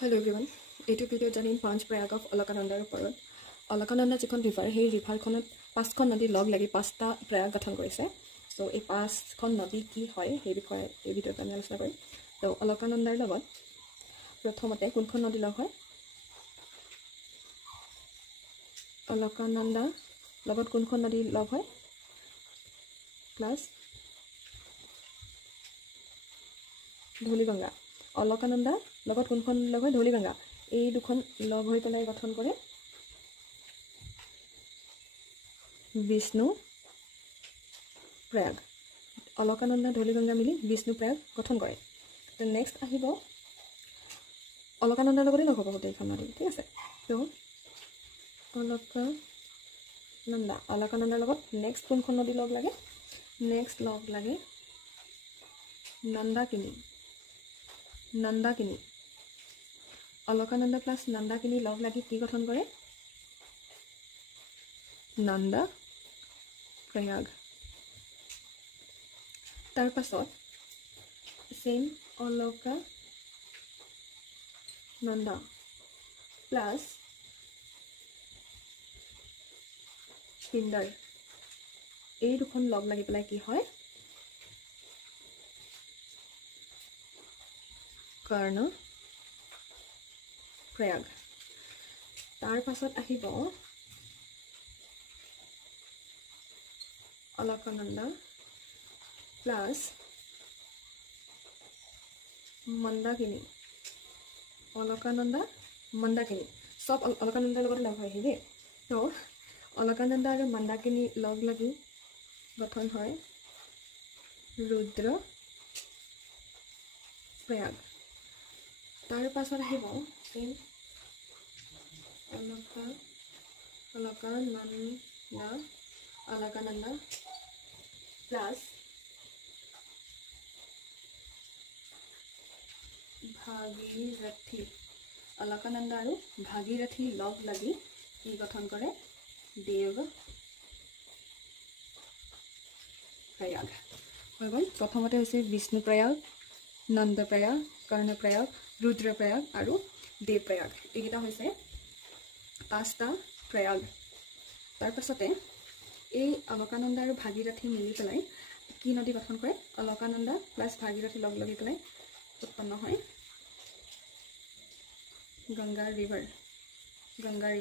Hello everyone. এইটো video জানিম পাঁচ প্ৰয়াগ অফ অলকানন্দাৰ ওপৰত। অলকানন্দা যিখন ৰিভাৰ সেই ৰিভাৰখনত পাঁচখন নদী লগ লাগি পাঁচটা প্ৰয়াগ গঠন কৰিছে। সো এই পাঁচখন নদী কি হয় সেই বিষয়ে এই ভিডিঅ'ত আমি আলোচনা কৰিম। তো অলকানন্দাৰ লগত প্ৰথমতে কোনখন নদী লগ হয়? অলকানন্দা লগত কোনখন নদী লগ হয়? প্লাস ধৌলিগঙ্গা। অলকানন্দা লগত কোনখন লগ হয়? ধৌলিগঙ্গা। এই দুখন লগ হৈ পেলাই গঠন কৰে বিষ্ণু প্ৰয়াগ। অলকানন্দা ধৌলিগঙ্গা মিলি বিষ্ণু প্ৰয়াগ গঠন কৰে। তো নেক্সট আহিব অলকানন্দাৰ লগতে লগ হ'ব গোটেইখন নদী, ঠিক আছে। তো অলকানন্দাৰ লগত নেক্সট কোনখন নদী লগ লাগে? নেক্সট লগ লাগে নন্দাকিনী। অলকানন্দা প্লাস নন্দাকিনী লগ লাগি কি গঠন কৰে? নন্দা প্ৰয়াগ। তাৰ পাছত সেম অলকানন্দা প্লাস পিণ্ডাৰ এই দুখন লগ লাগি পেলাই কি হয়? কৰ্ণ প্ৰয়াগ। তাৰ পাছত আহিব অলকানন্দা প্লাস মন্দাকিনী। অলকানন্দা মন্দাকিনী সব অলকানন্দাৰ লগত লগ হয় দেই। তো অলকানন্দা আৰু মন্দাকিনী লগ লাগি গঠন হয় ৰুদ্ৰ প্ৰয়াগ। তাৰ পাছত আহিব অলকানন্দা প্লাস ভাগীৰথী। অলকানন্দা আৰু ভাগীৰথী লগ লাগি কি গঠন কৰে? দেৱ প্ৰয়াগ। হৈ গ'ল। প্ৰথমতে হৈছে বিষ্ণু প্ৰয়াগ, নন্দ প্ৰয়াগ, কৰ্ণ প্ৰয়াগ, ৰুদ্ৰ প্ৰয়াগ আৰু দেৱ প্ৰয়াগ। এইকেইটা হৈছে পাঁচটা প্ৰয়াগ। তাৰ পাছতে এই অলকানন্দা আৰু ভাগীৰথী মিলি পেলাই কি নদী গঠন কৰে? অলকানন্দা প্লাস ভাগীৰথী লগ লাগি পেলাই উৎপন্ন হয় গংগা ৰিভাৰ গঠন হয়।